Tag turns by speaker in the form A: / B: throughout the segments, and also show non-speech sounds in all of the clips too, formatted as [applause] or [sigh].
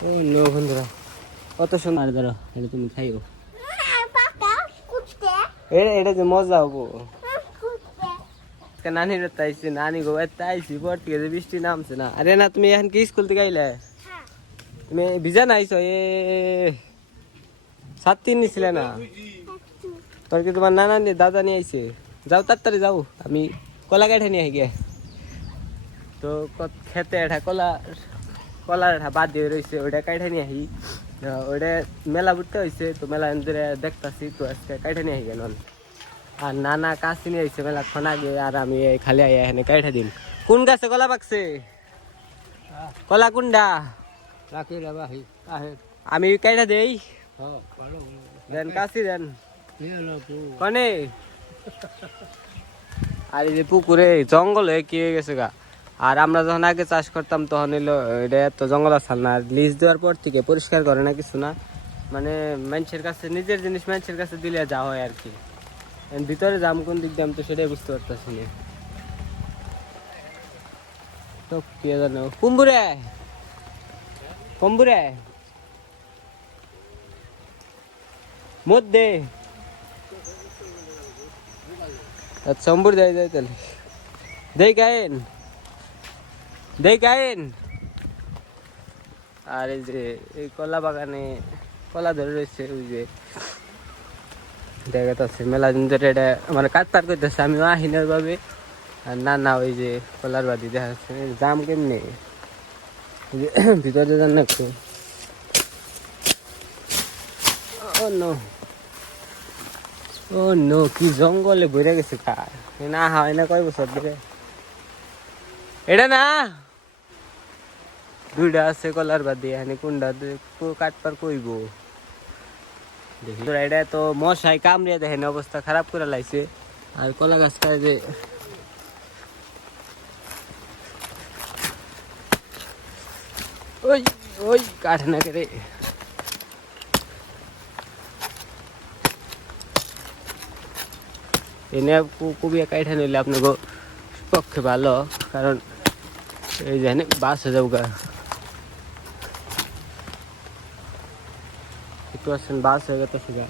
A: ও no বন্ধুরা কত সুন্দর ধরো এটা তুমি খাইও। এটা এটা যে মজা হব বাড়িতে আইছি নানি গো বাড়িতে আইছি পর থেকে যে বৃষ্টি নামছে না। আরে না তুমি এখন কি স্কুল থেকে আইলে? তুমি ভিজা না আইছো এ সাত তিন নিছিলে না? তোর কি তোমার নানা নিয়ে দাদা নিয়ে আইছে? যাও তাড়াতাড়ি যাও আমি কলা কাঠে নিয়ে গিয়ে তো কত- খেতে এটা কলা কলার এটা বাদ দিয়ে রয়েছে ওইটা কাঠে নিয়ে আহি ওইটা মেলা বুঝতে হয়েছে তো মেলা ধরে দেখতাছি, তো আজকে কাঠে নিয়ে আহি কেন আর নানা কাছে নিয়ে আইছে মেলা ক্ষণ আগে আর আমি খালি আই এখানে কাঠে দিন কোন গাছে কলা পাকছে? কলা
B: আহে
A: আমি কাইটা দেই। দেন কাশি দেন। কনে? আর এই যে পুকুরে জঙ্গল কি হয়ে গেছে গা? আর আমরা যখন আগে চাষ করতাম, তখন এলো এটা এত জঙ্গল আসাল না। লিজ দেওয়ার পর থেকে পরিষ্কার করে না কিছু না। মানে মানুষের কাছে, নিজের জিনিস মানুষের কাছে দিলে যা হয় আর কি। ভিতরে যাম কোন দিক দাম তো সেটাই বুঝতে পারতেছি না। তো কে জানো, কুম্বুরে! কুম্বুরে! মধ্যে! আচ্ছা অম্বুর যাই দেয় তাহলে। গায়েন। দেই গায়েন আর এই যে, এই কলা বাগানে কলা ধরে রয়েছে, ওই যে। দেখা যাচ্ছে মেলা দিন ধরে এটা আমার কাজ পার করতেছে। আমিও আহিনের ভাবে আর না না ওই যে কলার বাদি দেখা যাচ্ছে। জাম কেমনি? [coughs] ভিতরে যান না একটু। ও নো। ও নো, কি জঙ্গলে ভরে গেছে কার? না, হয় না, কয় বছর ধরে? এটা না। দুইটা আছে কলার বাদে এখানে কোনটা কাটপার কইব? দেখি। এটা তো মশাই কামড়িয়ে দেখেন অবস্থা খারাপ করে লাইছে। আর কলা গাছ খায় যে ওই ওই, কাঠ না করে এনে কুবিয়া কাইঠা নিলে আপনাকে পক্ষে ভালো, কারণ এই জানে বাস হয়ে যাব একটু আসছেন বাস হয়ে গেছে সেটা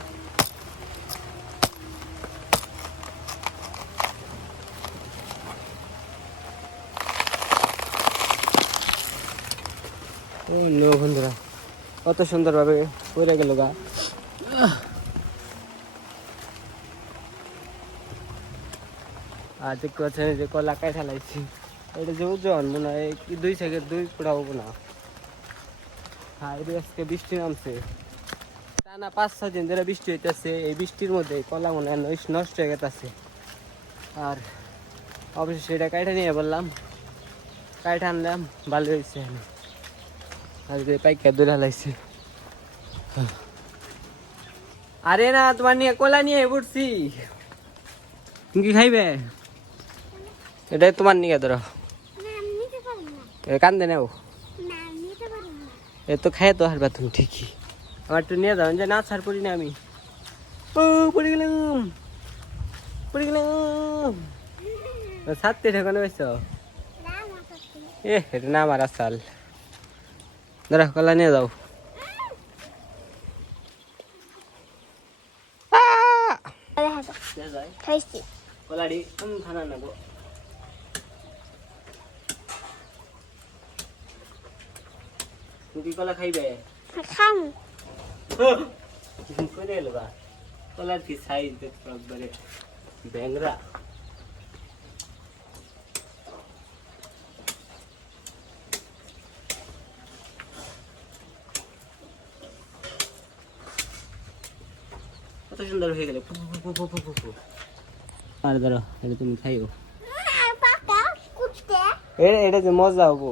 A: ও নো বন্ধুরা কত সুন্দরভাবে পড়ে গেল গা। দেখতে পাচ্ছেন এই যে কলা কাই ঠেলাইছি। এটা যে ওজন, মনে হয় দুই থেকে দুই পুরা হব না। হ্যাঁ এটা আজকে বৃষ্টি নামছে। টানা পাঁচ ছয় দিন ধরে বৃষ্টি হইতেছে এই বৃষ্টির মধ্যে কলা মনে হয় নষ্ট- হয়ে গেছে আর অবশ্যই এটা কাইটা নিয়ে বললাম কাইটা আনলাম ভালো হয়েছে আর যে পাইকার দূরে হালাইছে। আরে না তোমার নিয়ে কলা নিয়ে পড়ছি তুমি কি খাইবে? এটাই তোমার নিয়ে ধরো। কান্দে নেও। এ তো খাই তো হারবা তুমি ঠিকই। আমার একটু নিয়ে যাও যে, না ছাড় পড়ি না আমি। ও, পড়ে গেলাম পড়ে গেলাম। সাততে ঠেকানো বেশ এ, এটা না আমার আসাল। ধরো, কলা নিয়ে যাও। কলাডি খানা নেব। তুমি কলা খাইবে?
C: খাম।
A: করে এলো বা কলার কি সাইজ দেখছ একবারে। ব্যাংরা কত সুন্দর হয়ে গেল। আর ধরো এটা তুমি খাইও। এটা এটা যে মজা হব।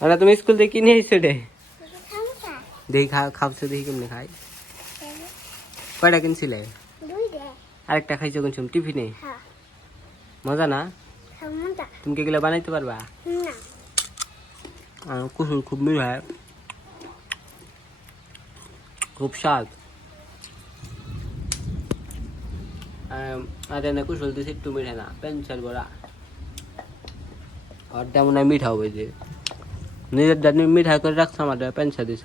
A: আর তুমি স্কুল থেকে কিনে আইছো রে? দেখি খা খাবছো দেখি কেমনে খাই কয়টা কিনছিলে? আরেকটা খাইছো কোন সময়? টিফিনে?
C: হ্যাঁ।
A: মজা না? তুমি কি এগুলো বানাইতে পারবা?
C: না।
A: আর কুসুর খুব মিল হয়। খুব স্বাদ। আর এনে কুশল দিছে একটু মিঠে না পেন্সার বড়া। আর তেমন মিঠা হবে যে। নিজের দানি মিঠা করে রাখছো আমাদের পেনসা দিছ